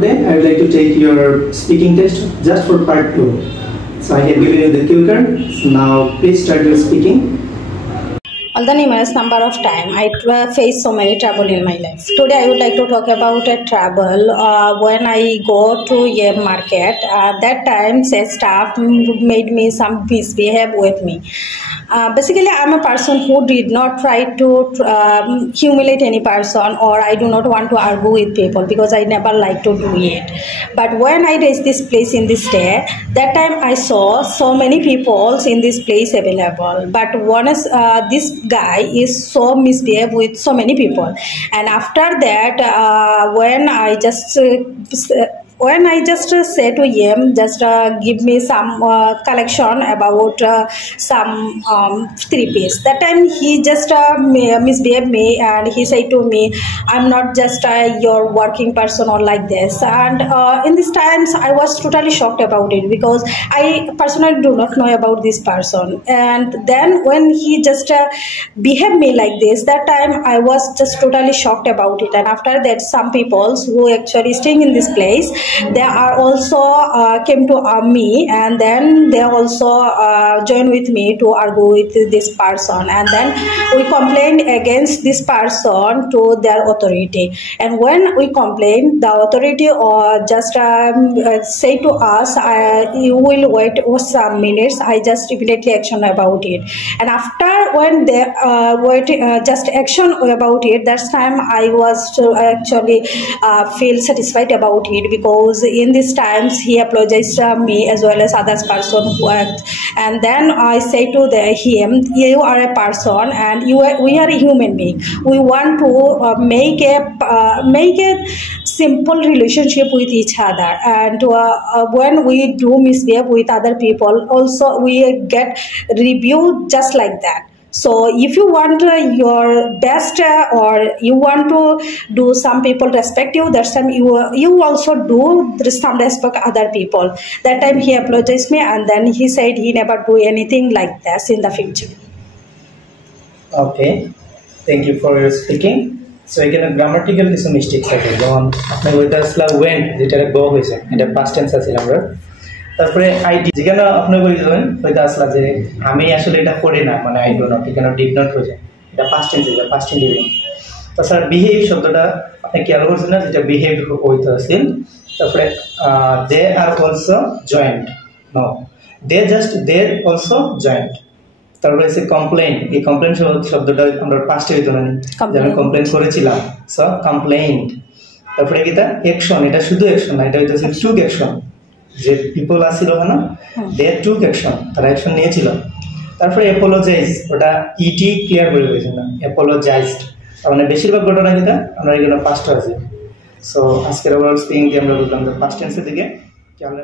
Today I would like to take your speaking test just for part 2. So I have given you the cue card. So now please start your speaking. All the numerous number of time I faced so many trouble in my life. Today I would like to talk about a trouble when I go to a market. That time staff made me some misbehave with me. Basically, I'm a person who did not try to humiliate any person, or I do not want to argue with people because I never like to do it. But when I reached this place in this day, that time I saw so many people in this place available. But one is this guy is so misbehaved with so many people, and after that, when I just say to him, just give me some collection about some 3 piece. That time he just misbehaved me, and he said to me, I'm not just your working person or like this. And in these times I was totally shocked about it because I personally do not know about this person. And then when he just behaved me like this, that time I was just totally shocked about it. And after that, some people who actually staying in this place, they are also came to me, and then they also joined with me to argue with this person, and then we complained against this person to their authority. And when we complained, the authority just say to us, you will wait for some minutes, I just immediately action about it. And after when they just action about it, that time I was actually feel satisfied about it, because in these times he apologized to me as well as others person who act. And then I say to him, you are a person and we are a human being. We want to make a simple relationship with each other, and when we do misbehave with other people, also we get review just like that. So if you want your best, or you want to do some people respect you, that time you also do some respect other people. That time he apologized me, and then he said he never do anything like this in the future. Okay, thank you for your speaking. So again, grammatical কিছু mistakes আছে, যেমন আপনি বলতে আসলা went, যেটা go হয়েছে, এটা past tense আছে আমরা। তারপরে আইডি, যেখানে আপনি বলছেন হয়তো আসলা যে আমি আসলে এটা করি না, মানে আই ডো নট, এখানে ডিড নট হয়ে যায়, এটা past tense, এটা past ইন্ডিভিজুয়াল। তাছাড়া বিহেভ শব্দটা আপনি খেয়াল করছেন না, যেটা বিহেভ হইতে আছে। তারপরে they are also joint, no, they also joint. তারপরে আছে কমপ্লেইন, এই কমপ্লেইন শব্দটা আমরা পাস্টে হইতো না, যে আমি কমপ্লেইন করেছিলাম, সো কমপ্লেইনড। তারপরে কিটা অ্যাকশন, এটা শুধু অ্যাকশন না, এটা হইতেছে টুক অ্যাকশন, যে পিপল আসছিল না, দে টুক অ্যাকশন, তারা অ্যাকশন নিয়েছিল। তারপরে অ্যাপোলোজাইজ, ওটা ইটি ক্লিয়ার করে দিয়েছে না, অ্যাপোলোজাইজড, তার মানে বেশিরভাগ ঘটনা কিটা আমরা এগুলো পাস্ট আছে। সো আজকের ওভারঅল স্পিকিং দিয়ে আমরা বুঝলাম যে পাস্ট টেন্সের দিকে কি আমরা